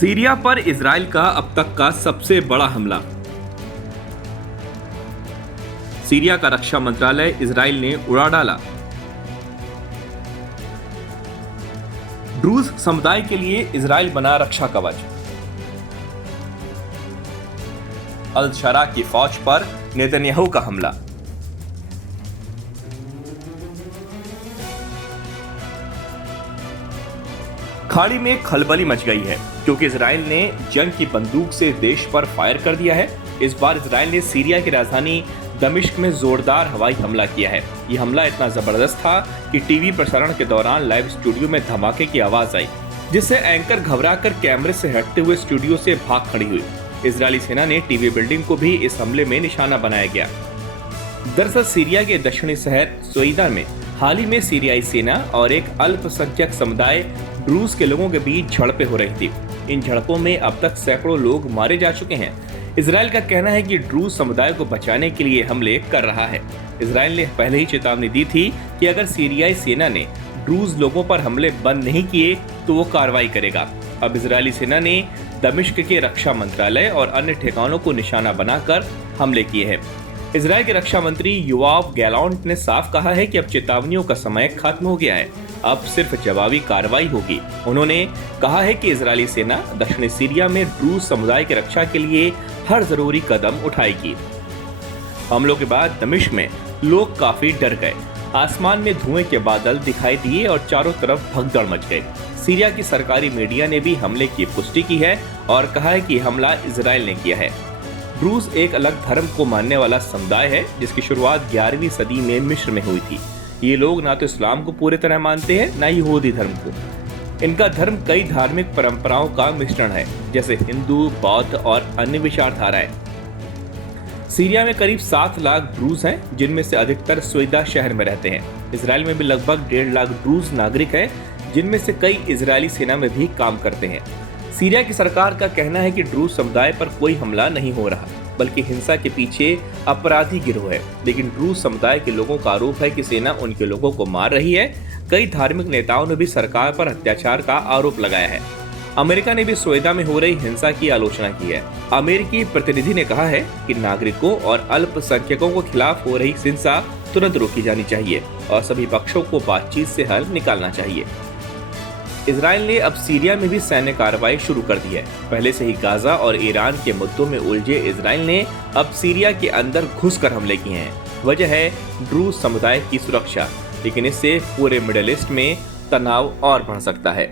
Syria पर Israel का अब तक का सबसे बड़ा हमला। सीरिया का रक्षा मंत्रालय इजराइल ने उड़ा डाला। ड्रूज समुदाय के लिए इजराइल बना रक्षा कवच। अल शरा की फौज पर नेतन्याहू का हमला। खाड़ी में खलबली मच गई है क्योंकि इजराइल ने जंग की बंदूक से देश पर फायर कर दिया है। इस बार इजराइल ने सीरिया की राजधानी दमिश्क में जोरदार हवाई हमला किया है। यह हमला इतना जबरदस्त था कि टीवी प्रसारण के दौरान लाइव स्टूडियो में धमाके की आवाज आई, जिससे एंकर घबराकर कैमरे से हटते हुए स्टूडियो से भाग खड़ी हुई। इजरायली सेना ने टीवी बिल्डिंग को भी इस हमले में निशाना बनाया गया। दरअसल सीरिया के दक्षिणी शहर सोईदा में हाल ही में सीरियाई सेना और एक अल्पसंख्यक समुदाय ड्रूज के लोगों के बीच झड़पें हो रही थी। इन झड़पों में अब तक सैकड़ों लोग मारे जा चुके हैं। इजराइल का कहना है कि ड्रूज समुदाय को बचाने के लिए हमले कर रहा है। इजराइल ने पहले ही चेतावनी दी थी कि अगर सीरियाई सेना ने ड्रूज लोगों पर हमले बंद नहीं किए तो वो कार्रवाई करेगा। अब इजरायली सेना ने दमिश्क के रक्षा मंत्रालय और अन्य ठिकानों को निशाना बनाकर हमले किए हैं। इजराइल के रक्षा मंत्री योआव गैलांट ने साफ कहा है कि अब चेतावनियों का समय खत्म हो गया है, अब सिर्फ जवाबी कार्रवाई होगी। उन्होंने कहा है कि इजरायली सेना दक्षिणी सीरिया में ड्रूज समुदाय की रक्षा के लिए हर जरूरी कदम उठाएगी। हमलों के बाद दमिश्क में लोग काफी डर गए। आसमान में धुएं के बादल दिखाई दिए और चारों तरफ भगदड़ मच गई। सीरिया की सरकारी मीडिया ने भी हमले की पुष्टि की है और कहा है कि हमला इजराइल ने किया है। ड्रूज एक अलग धर्म को मानने वाला समुदाय है जिसकी शुरुआत 11वीं सदी में मिस्र में हुई थी। ये लोग ना तो इस्लाम को पूरी तरह मानते हैं, ना यहूदी धर्म को। इनका धर्म कई धार्मिक परंपराओं का मिश्रण है, जैसे हिंदू, बौद्ध और अन्य विचारधाराएं। सीरिया में करीब 7 लाख ड्रूज हैं, जिनमें से अधिकतर सोईदा शहर में रहते हैं। इजराइल में भी लगभग 1.5 लाख ड्रूज नागरिक हैं, जिनमें से कई इजरायली सेना में भी काम करते हैं। सीरिया की सरकार का कहना है कि ड्रूज समुदाय पर कोई हमला नहीं हो रहा, बल्कि हिंसा के पीछे अपराधी गिरोह है। लेकिन ड्रूज समुदाय के लोगों का आरोप है कि सेना उनके लोगों को मार रही है। कई धार्मिक नेताओं ने भी सरकार पर अत्याचार का आरोप लगाया है। अमेरिका ने भी सोईदा में हो रही हिंसा की आलोचना की है। अमेरिकी प्रतिनिधि ने कहा है कि नागरिकों और अल्पसंख्यकों के खिलाफ हो रही हिंसा तुरंत रोकी जानी चाहिए और सभी पक्षों को बातचीत से हल निकालना चाहिए। इजराइल ने अब सीरिया में भी सैन्य कार्रवाई शुरू कर दी है। पहले से ही गाजा और ईरान के मुद्दों में उलझे इजराइल ने अब सीरिया के अंदर घुसकर हमले किए हैं। वजह है ड्रूज समुदाय की सुरक्षा, लेकिन इससे पूरे मिडिल ईस्ट में तनाव और बढ़ सकता है।